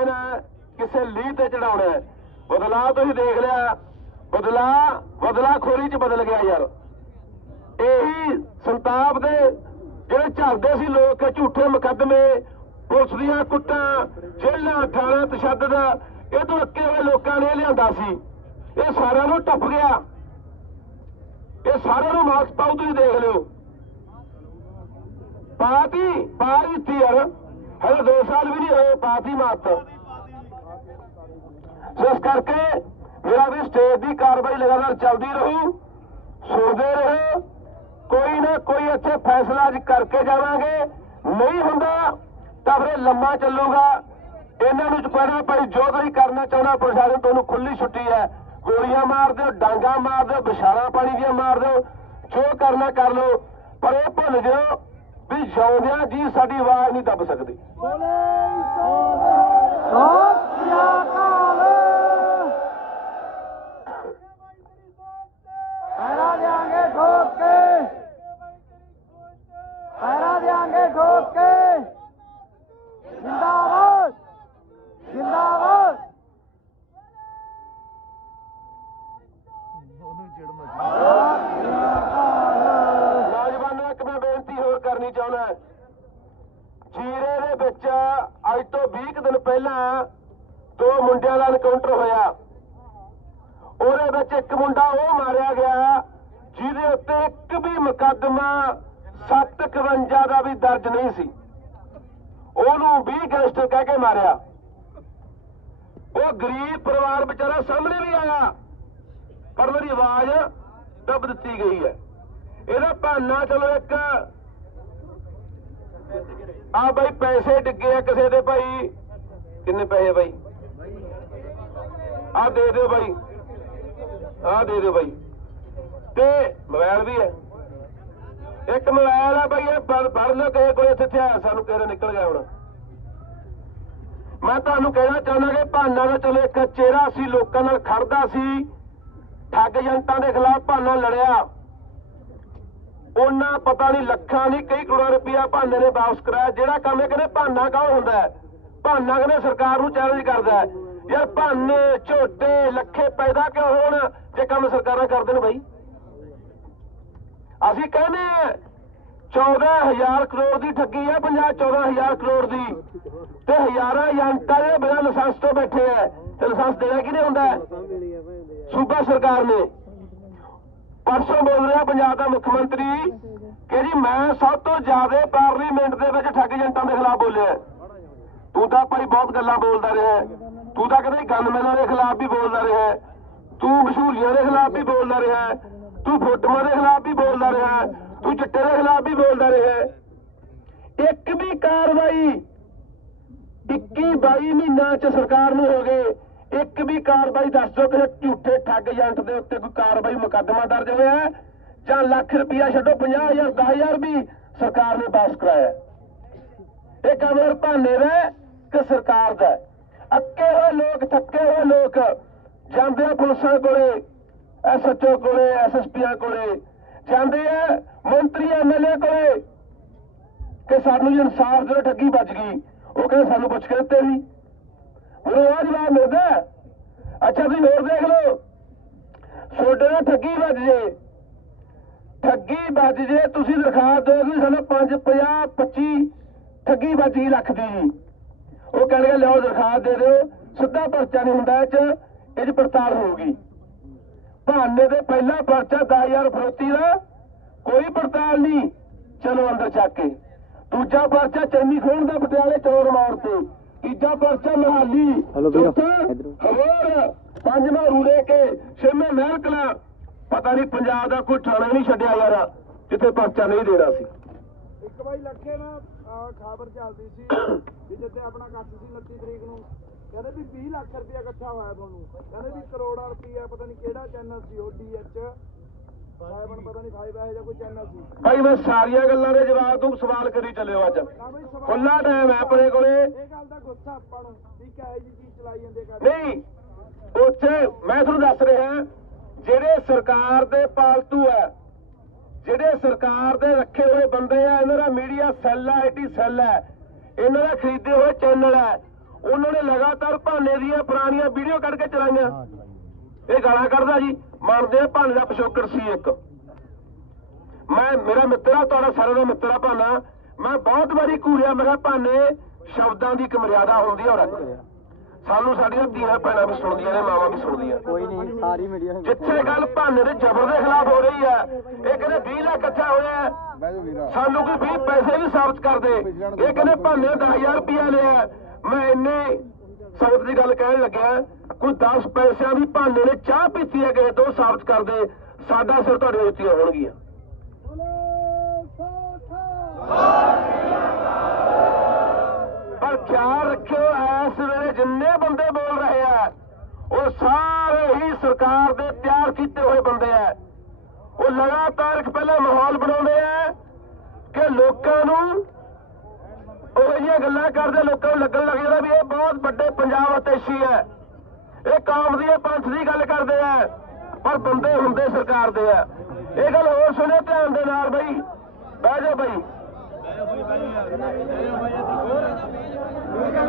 ਕਹਿਣਾ ਹੈ, ਕਿਸੇ ਲੀਹ ਤੇ ਚੜਾਉਣਾ ਹੈ। ਤੁਸੀਂ ਦੇਖ ਲਿਆ ਬਦਲਾਅ ਬਦਲਾ ਖੋਰੀ ਚ ਬਦਲ ਗਿਆ ਯਾਰ। ਇਹੀ ਸੰਤਾਪ ਦੇ ਜਿਹੜੇ ਝੱਲਦੇ ਸੀ ਲੋਕ ਝੂਠੇ ਮੁਕੱਦਮੇ ਪੁਲਿਸ ਦੀਆਂ ਕੁੱਟਾਂ ਜੇਲ੍ਹਾਂ ਥਾਣਾ ਤਸ਼ੱਦਦ ਇਹ ਤੋਂ ਅੱਕੇ ਹੋਏ ਲੋਕਾਂ ਨੇ ਲਿਆਂਦਾ ਸੀ। ਇਹ ਸਾਰਿਆਂ ਨੂੰ ਟੱਪ ਗਿਆ। ਇਹ ਸਾਰਿਆਂ ਨੂੰ ਮਾਰਕਸ ਪਾਉ ਤੁਸੀਂ ਦੇਖ ਲਿਓ। ਪਾਤੀ ਪਾਰ ਦਿੱਤੀ ਯਾਰ। ਹਲੇ 2 ਸਾਲ ਵੀ ਨਹੀਂ ਹੋਏ, ਪਾਤੀ ਮਾਤ। ਇਸ ਕਰਕੇ ਮੇਰਾ ਵੀ ਸਟੇਜ ਦੀ ਕਾਰਵਾਈ ਲਗਾਤਾਰ ਚੱਲਦੀ ਰਹੂ, ਸੁਣਦੇ ਰਹੋ, ਕੋਈ ਨਾ ਕੋਈ ਇੱਥੇ ਫੈਸਲਾ ਅੱਜ ਕਰਕੇ ਜਾਵਾਂਗੇ। ਨਹੀਂ ਹੁੰਦਾ ਤਾਂ ਫਿਰ ਲੰਮਾ ਚੱਲੂਗਾ। ਇਹਨਾਂ ਨੂੰ ਕਹਿਣਾ ਭਾਈ, ਜੋ ਤੁਸੀਂ ਕਰਨਾ ਚਾਹੁੰਦਾ, ਪ੍ਰਸ਼ਾਸਨ ਤੁਹਾਨੂੰ ਖੁੱਲੀ ਛੁੱਟੀ ਹੈ। ਗੋਲੀਆਂ ਮਾਰ ਦਿਓ, ਡਾਂਗਾ ਮਾਰ ਦਿਓ ਬਿਸ਼ਾਰਾ ਪਾਣੀ ਦੀਆਂ ਮਾਰ ਦਿਓ, ਜੋ ਕਰਨਾ ਕਰ ਲਓ। ਪਰ ਇਹ ਭੁੱਲ ਜਿਓ ਵੀ ਜਿਉਂਦਿਆਂ ਜੀ ਸਾਡੀ ਆਵਾਜ਼ ਨਹੀਂ ਦੱਬ ਸਕਦੀ। ਪੈਰਾ ਕਰਨੀ ਜੀਰੇ ਦੇ ਵਿੱਚ ਅੱਜ ਤੋਂ 20 ਦਿਨ ਪਹਿਲਾਂ ਦੋ ਮੁੰਡਿਆਂ ਦਾ ਐਨਕਾਊਂਟਰ ਹੋਇਆ। ਉਹਦੇ ਵਿੱਚ ਇੱਕ ਮੁੰਡਾ ਉਹ ਮਾਰਿਆ ਗਿਆ, ਜਿਹਦੇ ਉੱਤੇ ਇੱਕ ਵੀ ਮੁਕੱਦਮਾ 751 ਦਾ ਵੀ ਦਰਜ ਨਹੀਂ ਸੀ। ਉਹਨੂੰ 20 ਗੈਂਗਸਟਰ ਕਹਿ ਕੇ ਮਾਰਿਆ। ਉਹ ਗਰੀਬ ਪਰਿਵਾਰ ਵਿਚਾਰਾ ਸਾਹਮਣੇ ਵੀ ਆਇਆ, ਪਰ ਮੇਰੀ ਆਵਾਜ਼ ਦੱਬ ਦਿੱਤੀ ਗਈ ਹੈ। ਇਹਦਾ ਬਹਾਨਾ ਚਲੋ ਇੱਕ ਆ ਬਾਈ ਪੈਸੇ ਡਿੱਗੇ ਆ ਕਿਸੇ ਦੇ ਭਾਈ। ਕਿੰਨੇ ਪੈਸੇ ਬਾਈ? ਆ ਦੇ ਦਿਓ ਬਾਈ। ਆ ਦੇ ਦਿਓ ਬਾਈ। ਤੇ ਮੋਬਾਈਲ ਵੀ ਹੈ। ਇੱਕ ਮੋਬਾਈਲ ਆ ਬਾਈ, ਇਹ ਪੜ ਲਓ ਕਿਸੇ ਕੋਲ ਇੱਥੇ ਹਥਿਆਰ ਸਾਨੂੰ ਕਿਹੜੇ ਨਿਕਲ ਗਿਆ ਹੁਣ। ਮੈਂ ਤੁਹਾਨੂੰ ਕਹਿਣਾ ਚਾਹੁੰਦਾ ਕਿ ਭਾਨਾ ਦਾ ਚਲੋ ਇੱਕ ਚਿਹਰਾ ਸੀ, ਲੋਕਾਂ ਨਾਲ ਖੜਦਾ ਸੀ, ਠੱਗ ਏਜੰਟਾਂ ਦੇ ਖਿਲਾਫ ਭਾਨਾ ਲੜਿਆ। ਉਹਨਾਂ ਪਤਾ ਨਹੀਂ ਲੱਖਾਂ ਨਹੀਂ, ਕਈ ਕਰੋੜਾਂ ਰੁਪਇਆ ਭਾਨੇ ਨੇ ਵਾਪਸ ਕਰਾਇਆ। ਜਿਹੜਾ ਕੰਮ ਇਹ ਕਹਿੰਦੇ ਭਾਨਾ ਕੌਣ ਹੁੰਦਾ ਭਾਨਾ ਕਹਿੰਦੇ ਸਰਕਾਰ ਨੂੰ ਚੈਲੰਜ ਕਰਦਾ ਯਾਰ ਭਾਨੇ ਝੋਟੇ, ਲੱਖੇ ਪੈਦਾ ਕਿਉਂ ਹੋਣ ਜੇ ਕੰਮ ਸਰਕਾਰਾਂ ਕਰਦੇ ਨੇ ਬਾਈ? ਅਸੀਂ ਕਹਿੰਦੇ ਆ 14000 ਕਰੋੜ ਦੀ ਠੱਗੀ ਆ ਪੰਜਾਬ 14000 ਕਰੋੜ ਦੀ। ਤੇ ਹਜ਼ਾਰਾਂ ਏਜੰਟਾਂ ਦੇ ਬਿਨਾਂ ਲਾਇਸੈਂਸ ਤੋਂ ਬੈਠੇ ਆ, ਤੇ ਲਾਇਸੈਂਸ ਦੇਣਾ ਕਿਹਨੇ ਹੁੰਦਾ ਸੂਬਾ ਸਰਕਾਰ ਨੇ। ਪਰਸੋਂ ਬੋਲ ਰਿਹਾ ਪੰਜਾਬ ਦਾ ਮੁੱਖ ਮੰਤਰੀ ਕਿ ਜੀ ਮੈਂ ਸਭ ਤੋਂ ਜ਼ਿਆਦਾ ਪਾਰਲੀਮੈਂਟ ਦੇ ਵਿੱਚ ਠੱਗ ਏਜੰਟਾਂ ਦੇ ਖਿਲਾਫ ਬੋਲਿਆ ਤੂੰ ਤਾਂ ਭਾਈ ਬਹੁਤ ਗੱਲਾਂ ਬੋਲਦਾ ਰਿਹਾ ਤੂੰ ਤਾਂ ਕਹਿੰਦੇ ਗਨਮੈਨਾਂ ਦੇ ਖਿਲਾਫ ਵੀ ਬੋਲਦਾ ਰਿਹਾ ਤੂੰ ਮਸ਼ਹੂਰੀਆਂ ਦੇ ਖਿਲਾਫ ਵੀ ਬੋਲਦਾ ਰਿਹਾ ਤੂੰ ਫੋਟੋਆਂ ਦੇ ਖਿਲਾਫ ਵੀ ਬੋਲਦਾ ਰਿਹਾ ਤੂੰ ਚਿੱਟੇ ਦੇ ਖਿਲਾਫ ਵੀ ਬੋਲਦਾ ਰਿਹਾ ਇੱਕ ਵੀ ਕਾਰਵਾਈ 21 22 ਮਹੀਨਾ ਚ ਸਰਕਾਰ ਨੂੰ ਹੋ ਗਏ ਇੱਕ ਵੀ ਕਾਰਵਾਈ ਦੱਸ ਦਿਓ, ਕਿਸੇ ਝੂਠੇ ਠੱਗ ਏਜੰਟ ਦੇ ਉੱਤੇ ਕੋਈ ਕਾਰਵਾਈ ਮੁਕੱਦਮਾ ਦਰਜ ਹੋਇਆ ਜਾਂ ਲੱਖ ਰੁਪਇਆ ਛੱਡੋ 50000 10000 ਵੀ ਸਰਕਾਰ ਨੇ ਪਾਸ ਕਰਾਇਆ ਇਹ ਕੰਮ ਹਰ ਭਾਨੇ ਦਾ ਕਿ ਸਰਕਾਰ ਦਾ ਅੱਕੇ ਹੋਏ ਲੋਕ, ਥੱਕੇ ਹੋਏ ਲੋਕ ਜਾਂਦੇ ਆ ਪੁਲਿਸਾਂ ਕੋਲੇ ਐਸਐਚਓ ਕੋਲੇ ਐਸਐਸਪੀਆਂ ਕੋਲੇ, ਜਾਂਦੇ ਆ ਮੰਤਰੀ ਐਮਐਲਏ ਕੋਲੇ ਕਿ ਸਾਨੂੰ ਇਨਸਾਫ ਦੇ ਠੱਗੀ ਵੱਜ ਗਈ। ਉਹ ਕਹਿੰਦੇ ਸਾਨੂੰ ਪੁੱਛ ਕੇ ਦਿੱਤੇ ਸੀ। ਹੁਣ ਉਹ ਜਵਾਬ ਮਿਲਦਾ ਅੱਛਾ, ਤੁਸੀਂ ਹੋਰ ਦੇਖ ਲਓ। ਛੋਟੇ ਨਾਲ ਠੱਗੀ ਵੱਜ ਜੇ। ਠੱਗੀ ਵੱਜ ਜੇ, ਤੁਸੀਂ ਦਰਖਾਸਤ ਦਿਓ ਕਿ ਸਾਨੂੰ 5 50 25 ਠੱਗੀ ਵੱਜ ਗਈ ਲੱਖ ਦੀ ਜੀ। ਉਹ ਕਹਿੰਦੇ ਲਿਆਓ ਦਰਖਾਸਤ ਦੇ ਦਿਓ। ਸਿੱਧਾ ਪਰਚਾ ਨਹੀਂ ਹੁੰਦਾ, ਇਹ ਚ ਇਹ ਚ ਪੜਤਾਲ ਹੋਊਗੀ। ਬਹਾਨੇ ਦੇ ਪਹਿਲਾ ਪਰਚਾ 10000 ਫਰੋਤੀ ਦਾ, ਕੋਈ ਪੜਤਾਲ ਨਹੀਂ। ਚਲੋ ਅੰਦਰ ਚੱਕ ਕੇ। ਦੂਜਾ ਪਰਚਾ ਚੈਨੀ ਖੋਣ ਦਾ ਪਟਿਆਲੇ ਚੋਰ ਮਾਰ ਤੇ। ਤੀਜਾ ਪਰਚਾ ਮਹਾਲੀ। ਹਲੋ ਵੀਰੋ, ਚੌਥਾ। ਹੋਰ ਪੰਜਵਾਂ ਰੂਲੇ ਕੇ ਛੇਵੇਂ ਮਹਿਲ ਕਲਾ ਪਤਾ ਨਹੀਂ ਪੰਜਾਬ ਦਾ ਕੋਈ ਥਾਣਾ ਨਹੀਂ ਛੱਡਿਆ ਯਾਰ ਜਿੱਥੇ ਪਰਚਾ ਨਹੀਂ ਦੇਣਾ ਸੀ। ਇੱਕ ਬਾਈ ਲੱਖੇ ਨਾ ਖਬਰ ਚੱਲਦੀ ਸੀ ਵੀ ਜਿੱਥੇ ਆਪਣਾ ਕੱਟ ਸੀ 29 ਤਰੀਕ ਨੂੰ ਕਹਿੰਦੇ ਵੀ 20 ਲੱਖ ਰੁਪਇਆ ਇਕੱਠਾ ਹੋਇਆ ਤੁਹਾਨੂੰ। ਕਹਿੰਦੇ ਵੀ ਕਰੋੜਾਂ ਰੁਪਇਆ ਪਤਾ ਨਹੀਂ ਕਿਹੜਾ ਚੈਨਲ ਸੀ ਉਹ ਡੀਐਚ ਭਾਈ ਮੈਂ ਸਾਰੀਆਂ ਗੱਲਾਂ ਦੇ ਜਵਾਬ ਤੂੰ ਸਵਾਲ ਕਰੀ ਚੱਲਿਓ ਅੱਜ। ਖੁੱਲਾ ਟਾਈਮ ਹੈ ਆਪਣੇ ਕੋਲੇ। ਇਹ ਗੱਲ ਦਾ ਗੁੱਸਾ ਆਪਾਂ ਨੂੰ ਵੀ ਕਿਹੋ ਜੀ ਚੀਜ਼ ਚਲਾਈ ਜਾਂਦੇ ਕਰ ਨਹੀਂ ਉੱਥੇ ਮੈਂ ਤੁਹਾਨੂੰ ਦੱਸ ਰਿਹਾ ਜਿਹੜੇ ਸਰਕਾਰ ਦੇ ਪਾਲਤੂ ਹੈ ਜਿਹੜੇ ਸਰਕਾਰ ਦੇ ਰੱਖੇ ਹੋਏ ਬੰਦੇ ਆ ਇਹਨਾਂ ਦਾ ਮੀਡੀਆ ਸੈੱਲ ਹੈ ਆਈਟੀ ਸੈੱਲ ਹੈ ਇਹਨਾਂ ਦਾ ਖਰੀਦੇ ਹੋਏ ਚੈਨਲ ਹੈ ਉਹਨਾਂ ਨੇ ਲਗਾਤਾਰ ਭਾਨੇ ਦੀਆਂ ਪੁਰਾਣੀਆਂ ਵੀਡੀਓ ਕੱਢ ਕੇ ਚਲਾਈਆਂ। ਇਹ ਗਾਲਾਂ ਕੱਢਦਾ ਜੀ। ਮੰਨਦੇ ਆ ਭਾਨੇ ਦਾ ਪਿਛੋਕੜ ਸੀ ਇੱਕ। ਮੈਂ ਮੇਰਾ ਮਿੱਤਰ ਆ ਤੁਹਾਡਾ ਸਾਰਿਆਂ ਦਾ ਮਿੱਤਰ ਆ ਭਾਨਾ। ਮੈਂ ਬਹੁਤ ਵਾਰੀ ਘੂਰਿਆ ਮੈਂ ਕਿਹਾ ਭਾਨੇ ਸ਼ਬਦਾਂ ਦੀ ਇੱਕ ਮਰਿਆਦਾ ਹੁੰਦੀ ਆ ਔਰ ਸਾਨੂੰ ਸਾਡੀਆਂ ਧੀਆਂ ਭੈਣਾਂ ਵੀ ਸੁਣਦੀਆਂ ਨੇ ਮਾਵਾਂ ਵੀ ਸੁਣਦੀਆਂ ਕੋਈ ਨਹੀਂ ਸਾਰੀ ਮੀਡੀਆ ਜਿੱਥੇ ਗੱਲ ਭਾਨੇ ਦੇ ਜ਼ਬਰ ਦੇ ਖਿਲਾਫ ਹੋ ਰਹੀ ਹੈ ਇਹ ਕਹਿੰਦੇ 20 ਲੱਖ ਇਕੱਠਾ ਹੋਇਆ। ਹੈ। ਸਾਨੂੰ ਕੋਈ 20 ਪੈਸੇ ਵੀ ਸਾਬਤ ਕਰ ਦੇ। ਇਹ ਕਹਿੰਦੇ ਭਾਨੇ 10000 ਰੁਪਇਆ ਲਿਆ। ਹੈ। ਮੈਂ ਇੰਨੇ ਸਬਤ ਦੀ ਗੱਲ ਕਹਿਣ ਲੱਗਿਆ ਕੋਈ 10 ਪੈਸਿਆਂ ਦੀ ਭਾਨੇ ਨੇ ਚਾਹ ਪੀਤੀ ਹੈ ਕਿਸੇ ਤੋਂ ਸਾਬਤ ਕਰਦੇ ਸਾਡਾ ਸਿਰ ਤੁਹਾਡੇ ਉੱਤੇ ਹੋਣਗੀਆਂ। ਪਰ ਖਿਆਲ ਰੱਖਿਓ, ਇਸ ਵੇਲੇ ਜਿੰਨੇ ਬੰਦੇ ਬੋਲ ਰਹੇ ਆ, ਉਹ ਸਾਰੇ ਹੀ ਸਰਕਾਰ ਦੇ ਤਿਆਰ ਕੀਤੇ ਹੋਏ ਬੰਦੇ ਆ। ਉਹ ਲਗਾਤਾਰ ਪਹਿਲਾਂ ਮਾਹੌਲ ਬਣਾਉਂਦੇ ਆ ਕਿ ਲੋਕਾਂ ਨੂੰ ਜਿਹੀਆਂ ਗੱਲਾਂ ਕਰਦੇ ਲੋਕਾਂ ਨੂੰ ਲੱਗਣ ਲੱਗ ਜਾਂਦਾ ਵੀ ਇਹ ਬਹੁਤ ਵੱਡੇ ਪੰਜਾਬ ਅਤੇਸ਼ੀ ਹੈ। ਇਹ ਕੌਮ ਦੀ ਪੰਥ ਦੀ ਗੱਲ ਕਰਦੇ ਆ, ਪਰ ਬੰਦੇ ਹੁੰਦੇ ਸਰਕਾਰ ਦੇ ਆ। ਇਹ ਗੱਲ ਹੋਰ ਸੁਣਿਓ ਧਿਆਨ ਦੇ ਨਾਲ ਬਈ। ਬਹਿ ਜਾਓ ਬਈ।